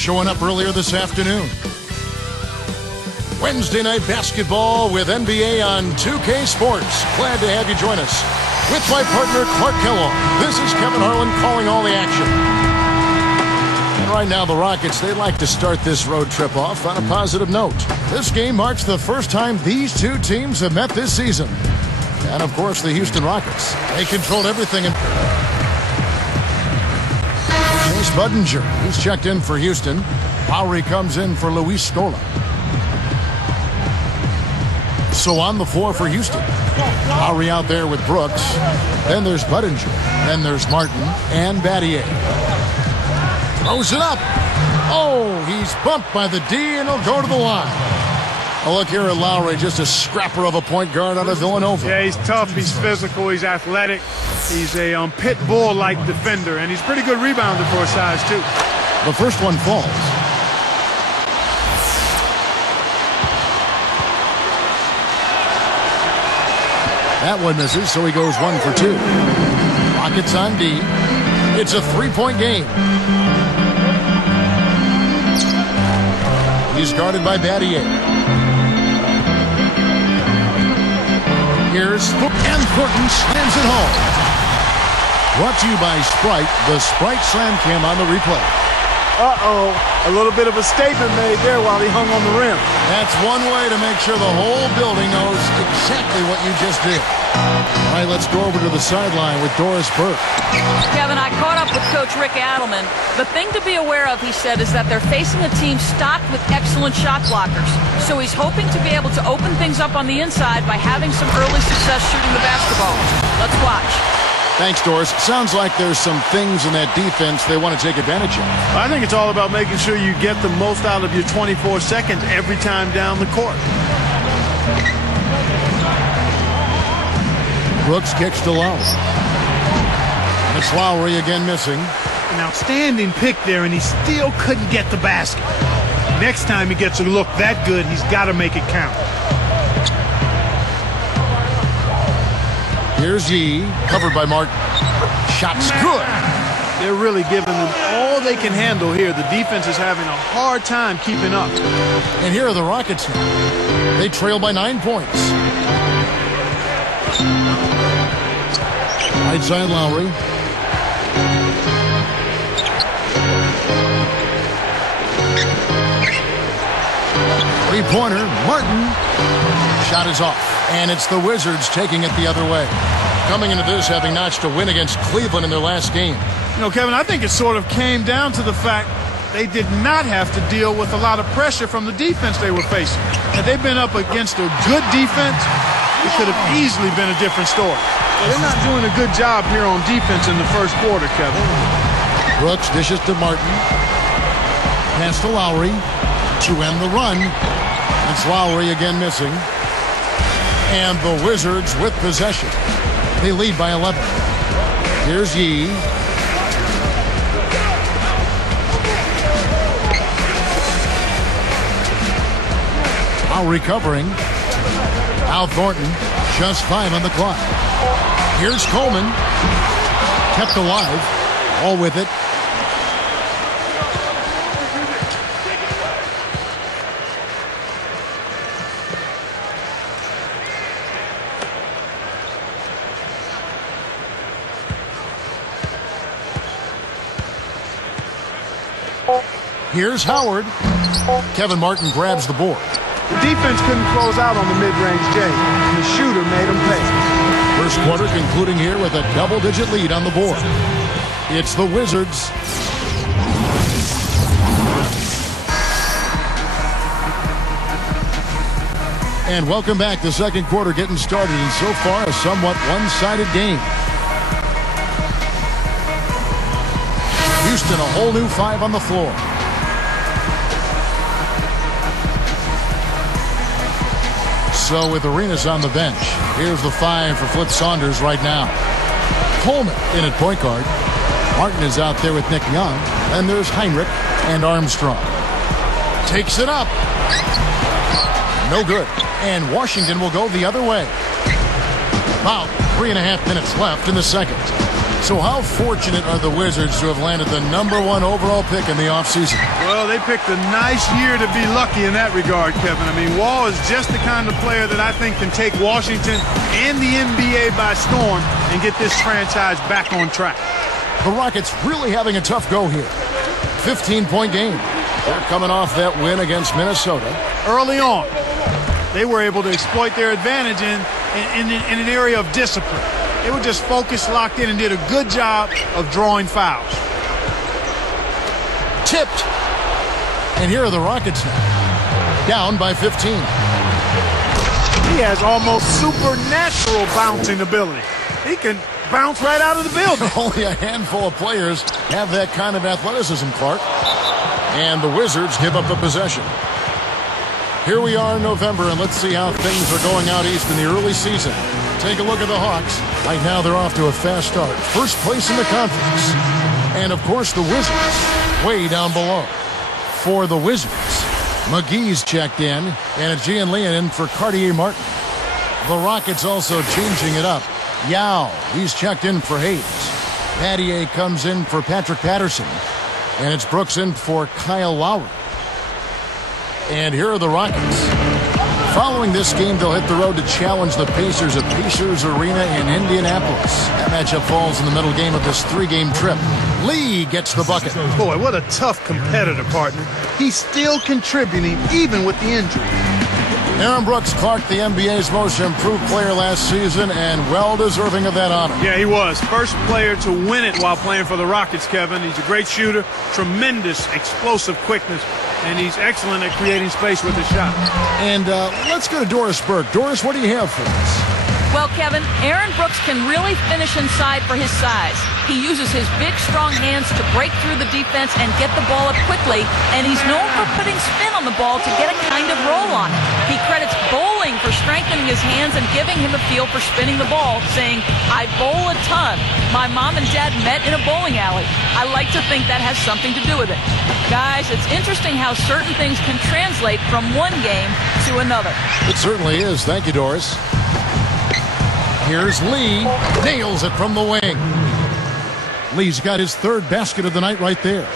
showing up earlier this afternoon. Wednesday night basketball with NBA on 2K Sports. Glad to have you join us. With my partner, Clark Kellogg, this is Kevin Harlan calling all the action. And right now, the Rockets, they like to start this road trip off on a positive note. This game marks the first time these two teams have met this season. And, of course, the Houston Rockets. They controlled everything. Chase Budinger, he's checked in for Houston. Lowry comes in for Luis Scola. So on the floor for Houston. Lowry out there with Brooks. Then there's Budinger. Then there's Martin and Battier. Throws it up. Oh, he's bumped by the D, and he'll go to the line. Oh, look here at Lowry, just a scrapper of a point guard out of Villanova. Yeah, he's tough, he's physical, he's athletic. He's a pit bull-like defender, and he's pretty good rebounder for his size, too. The first one falls. That one misses, so he goes 1 for 2. Rockets on D. It's a three-point game. He's guarded by Battier. Here's and Thornton slams it home. Brought to you by Sprite. The Sprite Slam Cam on the replay. Uh-oh, a little bit of a statement made there while he hung on the rim. That's one way to make sure the whole building knows exactly what you just did. All right, let's go over to the sideline with Doris Burke. Kevin, I caught up with Coach Rick Adelman. The thing to be aware of, he said, is that they're facing a team stocked with excellent shot blockers. So he's hoping to be able to open things up on the inside by having some early success shooting the basketball. Let's watch. Thanks, Doris. Sounds like there's some things in that defense they want to take advantage of. I think it's all about making sure you get the most out of your 24 seconds every time down the court. Brooks kicks to Lowry. And it's Lowry again missing. An outstanding pick there, and he still couldn't get the basket. Next time he gets a look that good, he's got to make it count. Here's Yee, covered by Martin. Shot's good. They're really giving them all they can handle here. The defense is having a hard time keeping up. And here are the Rockets. They trail by 9 points. Right side Lowry. Three-pointer, Martin. Shot is off. And it's the Wizards taking it the other way. Coming into this, having notched a win against Cleveland in their last game. You know, Kevin, I think it sort of came down to the fact they did not have to deal with a lot of pressure from the defense they were facing. Had they been up against a good defense, it could have easily been a different story. They're not doing a good job here on defense in the first quarter, Kevin. Brooks dishes to Martin. Pass to Lowry to end the run. It's Lowry again missing. And the Wizards with possession. They lead by 11. Here's Yee. Now recovering. Al Thornton, just 5 on the clock. Here's Coleman. Kept alive. All with it. Here's Howard. Kevin Martin grabs the board. The defense couldn't close out on the mid-range game. The shooter made them pay. First quarter concluding here with a double-digit lead on the board. It's the Wizards. And welcome back. The second quarter getting started, and so far a somewhat one-sided game. Houston, a whole new 5 on the floor. So with Arenas on the bench, here's the 5 for Flip Saunders right now. Coleman in at point guard. Martin is out there with Nick Young. And there's Heinrich and Armstrong. Takes it up. No good. And Washington will go the other way. About 3.5 minutes left in the second. So how fortunate are the Wizards to have landed the #1 overall pick in the offseason? Well, they picked a nice year to be lucky in that regard, Kevin. I mean, Wall is just the kind of player that I think can take Washington and the NBA by storm and get this franchise back on track. The Rockets really having a tough go here. 15-point game. They're coming off that win against Minnesota. Early on, they were able to exploit their advantage in an area of discipline. They were just focused, locked in, and did a good job of drawing fouls. Tipped. And here are the Rockets now. Down by 15. He has almost supernatural bouncing ability. He can bounce right out of the building. Only a handful of players have that kind of athleticism, Clark. And the Wizards give up the possession. Here we are in November, and let's see how things are going out east in the early season. Take a look at the Hawks. Right now, they're off to a fast start. First place in the conference. And, of course, the Wizards way down below. For the Wizards, McGee's checked in, and it's Gian Leon in for Cartier-Martin. The Rockets also changing it up. Yao, he's checked in for Hayes. Battier comes in for Patrick Patterson. And it's Brooks in for Kyle Lowry. And here are the Rockets. Following this game, they'll hit the road to challenge the Pacers at Pacers Arena in Indianapolis. That matchup falls in the middle game of this 3-game trip. Lee gets the bucket. Boy, what a tough competitor, partner. He's still contributing even with the injury. Aaron Brooks, Clark, the NBA's most improved player last season and well-deserving of that honor. Yeah, he was. First player to win it while playing for the Rockets, Kevin. He's a great shooter, tremendous explosive quickness, and he's excellent at creating space with his shot. And let's go to Doris Burke. Doris, what do you have for us? Well, Kevin, Aaron Brooks can really finish inside for his size. He uses his big, strong hands to break through the defense and get the ball up quickly, and he's known for putting spin on the ball to get a kind of roll on it. He credits bowling for strengthening his hands and giving him a feel for spinning the ball, saying, "I bowl a ton. My mom and dad met in a bowling alley." I like to think that has something to do with it. Guys, it's interesting how certain things can translate from one game to another. It certainly is. Thank you, Doris. Here's Lee. Nails it from the wing. Lee's got his third basket of the night right there.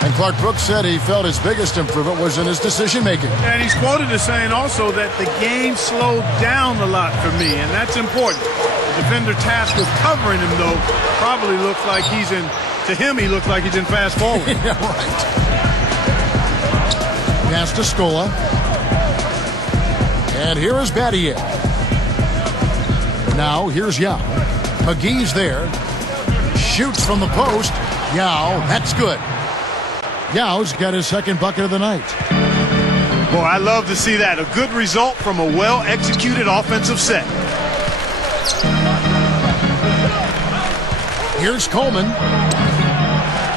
And Clark Brooks said he felt his biggest improvement was in his decision-making. And he's quoted as saying also that the game slowed down a lot for me, and that's important. The defender tasked with covering him, though, probably looks like he's in, to him, he looks like he's in fast forward. Yeah, right. Pass to Scola. And here is Battier. Now, here's Yao. McGee's there. Shoots from the post. Yao, that's good. Yao's got his second bucket of the night. Boy, I love to see that. A good result from a well-executed offensive set. Here's Coleman.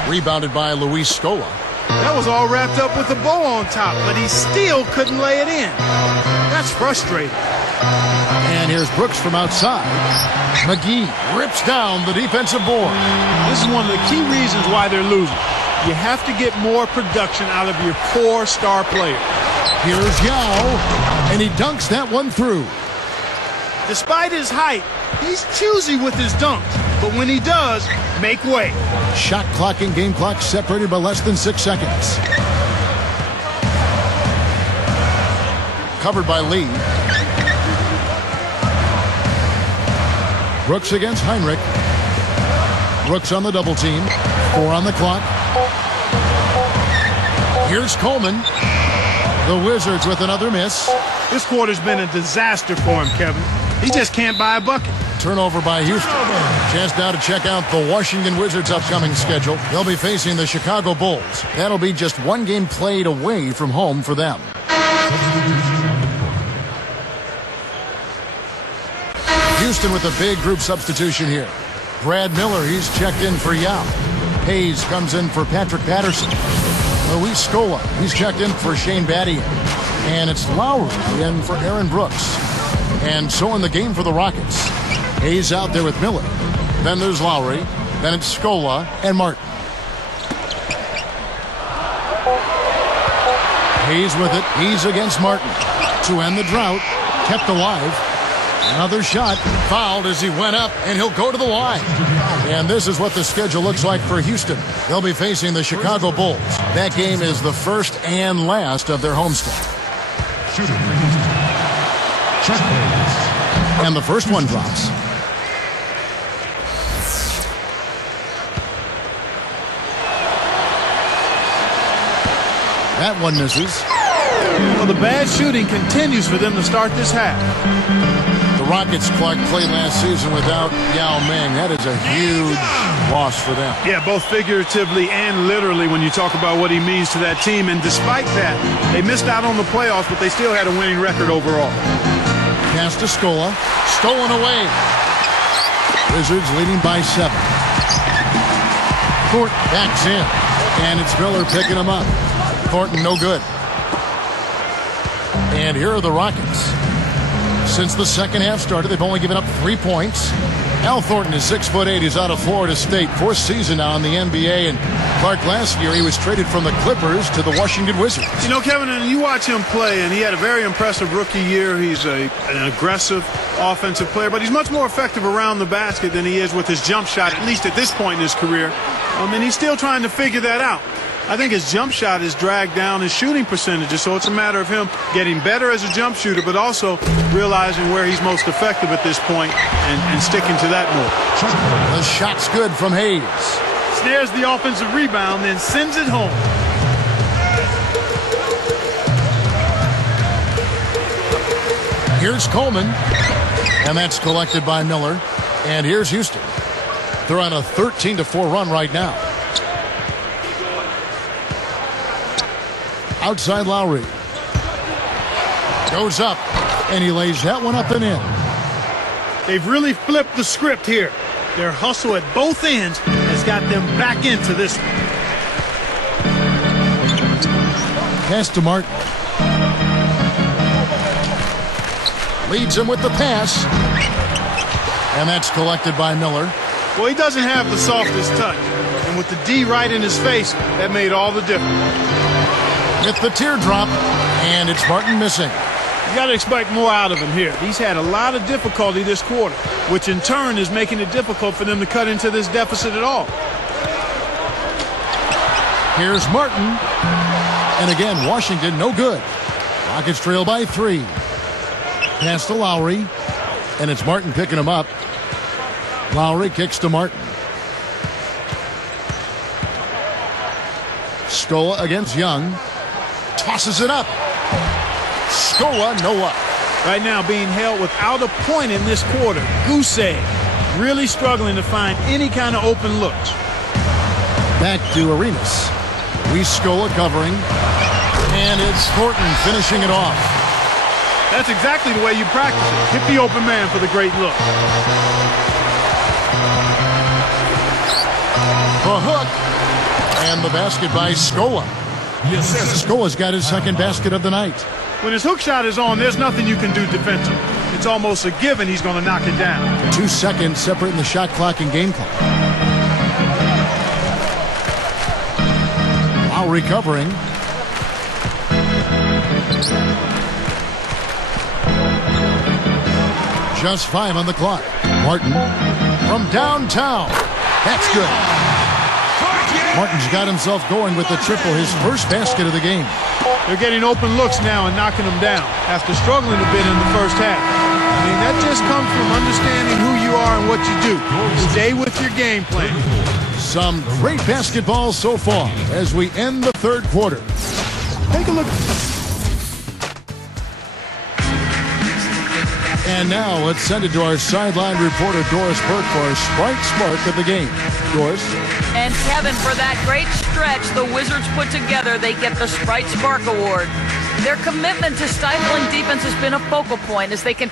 Rebounded by Luis Scola. That was all wrapped up with a bow on top, but he still couldn't lay it in. That's frustrating. And here's Brooks from outside. McGee rips down the defensive board. This is one of the key reasons why they're losing. You have to get more production out of your core star player. Here's Yao, and he dunks that one through. Despite his height, he's choosy with his dunks, but when he does, make way. Shot clock and game clock separated by less than 6 seconds. Covered by Lee. Brooks against Heinrich. Brooks on the double team. 4 on the clock. Here's Coleman. The Wizards with another miss. This quarter's been a disaster for him, Kevin. He just can't buy a bucket. Turnover by Houston. Chance now to check out the Washington Wizards' upcoming schedule. They'll be facing the Chicago Bulls. That'll be just one game played away from home for them. Houston with a big group substitution here. Brad Miller, he's checked in for Yao. Hayes comes in for Patrick Patterson. Luis Scola, he's checked in for Shane Battier. And it's Lowry in for Aaron Brooks. And so in the game for the Rockets. Hayes out there with Miller. Then there's Lowry. Then it's Scola and Martin. Hayes with it. He's against Martin. To end the drought. Kept alive. Another shot, fouled as he went up, and he'll go to the line. And this is what the schedule looks like for Houston. They'll be facing the Chicago Bulls. That game is the first and last of their homestand. And the first one drops. That one misses. Well, the bad shooting continues for them to start this half. The Rockets, Clark, played last season without Yao Ming. That is a huge loss for them. Yeah, both figuratively and literally when you talk about what he means to that team. And despite that, they missed out on the playoffs, but they still had a winning record overall. Pass to Scola. Stolen away. Wizards leading by 7. Thornton backs in. And it's Miller picking him up. Thornton no good. And here are the Rockets. Since the second half started, they've only given up 3 points. Al Thornton is 6'8". He's out of Florida State. 4th season now in the NBA. And Clark, last year he was traded from the Clippers to the Washington Wizards. You know, Kevin, and you watch him play, and he had a very impressive rookie year. He's an aggressive offensive player, but he's much more effective around the basket than he is with his jump shot, at least at this point in his career. And he's still trying to figure that out. I think his jump shot has dragged down his shooting percentages, so it's a matter of him getting better as a jump shooter, but also realizing where he's most effective at this point and sticking to that more. The shot's good from Hayes. Snares the offensive rebound, then sends it home. Here's Coleman, and that's collected by Miller. And here's Houston. They're on a 13-4 run right now. Outside Lowry. Goes up, and he lays that one up and in. They've really flipped the script here. Their hustle at both ends has got them back into this one. Pass to Martin. Leads him with the pass. And that's collected by Miller. Well, he doesn't have the softest touch. And with the D right in his face, that made all the difference. With the teardrop, and it's Martin missing. You got to expect more out of him here. He's had a lot of difficulty this quarter, which in turn is making it difficult for them to cut into this deficit at all. Here's Martin. And again, Washington no good. Rockets trail by 3. Pass to Lowry. And it's Martin picking him up. Lowry kicks to Martin. Scola against Young. Tosses it up. Scola, no up. Right now being held without a point in this quarter. Goose egg. Really struggling to find any kind of open looks. Back to Arenas. Scola covering. And it's Thornton finishing it off. That's exactly the way you practice it. Hit the open man for the great look. The hook. And the basket by Scola. Yes, Scola's got his second basket of the night. When his hook shot is on, there's nothing you can do defensively. It's almost a given he's going to knock it down. 2 seconds separating the shot clock and game clock. Lowry covering. Just 5 on the clock. Martin from downtown. That's good. Martin's got himself going with the triple, his first basket of the game. They're getting open looks now and knocking them down after struggling a bit in the first half. I mean, that just comes from understanding who you are and what you do. Stay with your game plan. Some great basketball so far as we end the third quarter. Take a look. And now let's send it to our sideline reporter, Doris Burke, for our Sprite Spark of the game. Doris? And Kevin, for that great stretch the Wizards put together, they get the Sprite Spark Award. Their commitment to stifling defense has been a focal point as they can...